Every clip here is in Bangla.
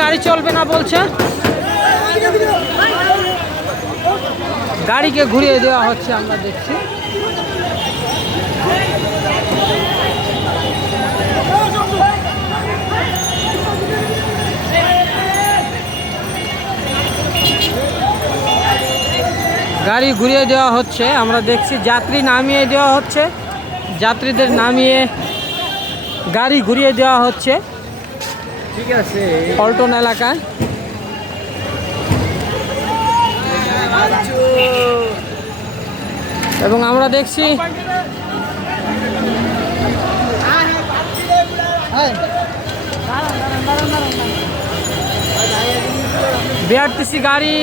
গাড়ি চলবে না বলছে। গাড়িকে ঘুরিয়ে দেওয়া হচ্ছে, আমরা দেখছি। গাড়ি ঘুরিয়ে দেওয়া হচ্ছে, আমরা দেখছি যাত্রী নামিয়ে দেওয়া হচ্ছে। যাত্রীদের নামিয়ে গাড়ি ঘুরিয়ে দেওয়া হচ্ছে। ঠিক আছে। পল্টন এলাকায় এবং আমরা দেখছি বিআরটিসি গাড়ি।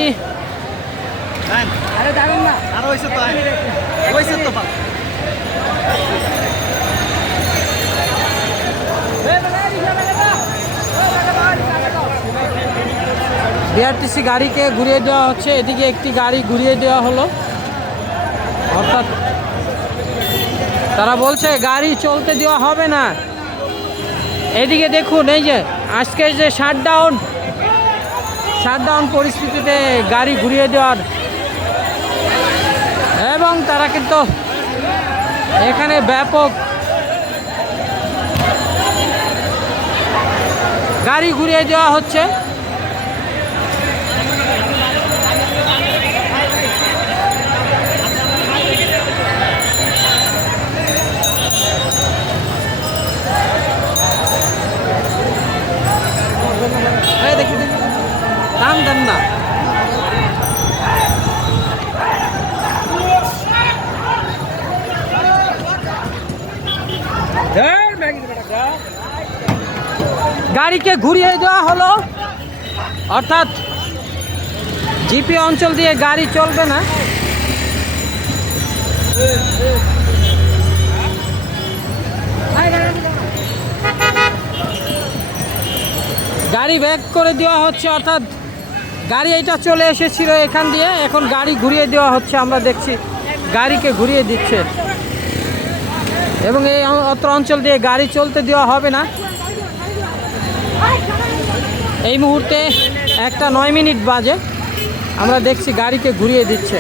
আরে যাবেন না। আর হইছে তো হইছে তো বিআরটিসি গাড়িকে ঘুরিয়ে দেওয়া হচ্ছে। এদিকে একটি গাড়ি ঘুরিয়ে দেওয়া হলো। অর্থাৎ তারা বলছে, গাড়ি চলতে দেওয়া হবে না। এদিকে দেখুন, এই যে আজকে যে শাটডাউন শাটডাউন পরিস্থিতিতে গাড়ি ঘুরিয়ে দেওয়ার এবং তারা কিন্তু এখানে ব্যাপক গাড়ি ঘুরিয়ে দেওয়া হচ্ছে। গাড়িকে ঘুরিয়ে দেওয়া হলো। অর্থাৎ জিপি অঞ্চল দিয়ে গাড়ি চলবে না। গাড়ি ব্যাক করে দেওয়া হচ্ছে, অর্থাৎ গাড়ি এটা চলে এসেছিল এখান দিয়ে। এখন গাড়ি ঘুরিয়ে দেওয়া হচ্ছে, আমরা দেখছি গাড়িকে ঘুরিয়ে দিচ্ছে। এবং এই অত্র অঞ্চল দিয়ে গাড়ি চলতে দেওয়া হবে না। এই মুহূর্তে একটা নয় মিনিট বাজে। আমরা দেখছি গাড়িকে ঘুরিয়ে দিচ্ছে।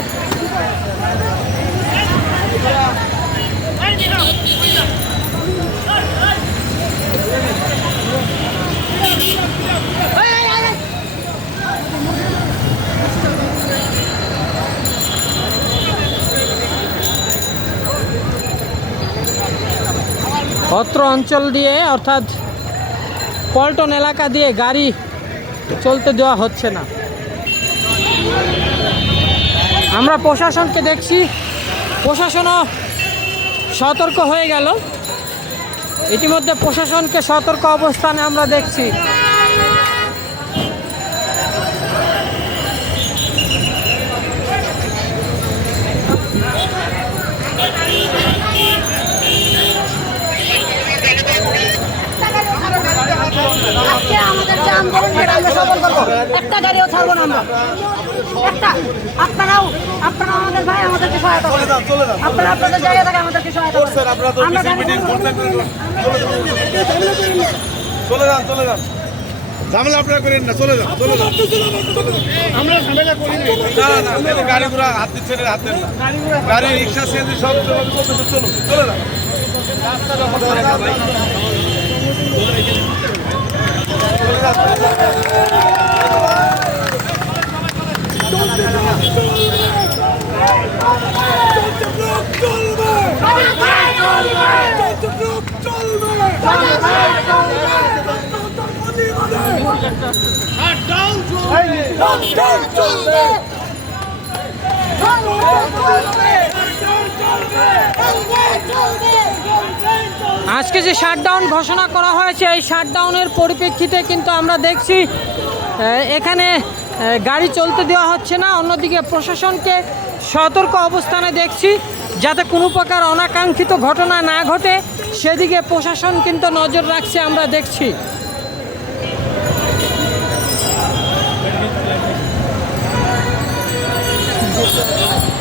অত্র অঞ্চল দিয়ে, অর্থাৎ পল্টন এলাকা দিয়ে গাড়ি চলতে দেওয়া হচ্ছে না। আমরা প্রশাসনকে দেখছি। প্রশাসনও সতর্ক হয়ে গেল। ইতিমধ্যে প্রশাসনকে সতর্ক অবস্থানে আমরা দেখছি। আন্দোলন সেটা আমরা সফল করব একটা গাড়িও ছাড়বো না আমরা। একটা আপনারাও আপনারা আমাদের ভাই আমাদেরকে সহায়তা করুন আপনারা আপনাদের জায়গা থেকে আমাদেরকে সহায়তা করুন আমরা। চলে যান। চলে যান ঝামেলা আপনারা করেন না চলে যান চলে যান। আমরা ঝামেলা করি না। না গাড়ি ঘোড়া হাত দিচ্ছেন হাত দেন না। গাড়ি রিক্সা সিএনজি সব চলো চলে যান। চলবে আজকে যে শাটডাউন ঘোষণা করা হয়েছে, এই শাটডাউনের পরিপ্রেক্ষিতে কিন্তু আমরা দেখছি এখানে গাড়ি চলতে দেওয়া হচ্ছে না, অন্যদিকে প্রশাসনকে সতর্ক অবস্থানে দেখছি, যাতে কোনো প্রকার অনাকাঙ্ক্ষিত ঘটনা না ঘটে, সেদিকে প্রশাসন কিন্তু নজর রাখছে, আমরা দেখছি। যেমন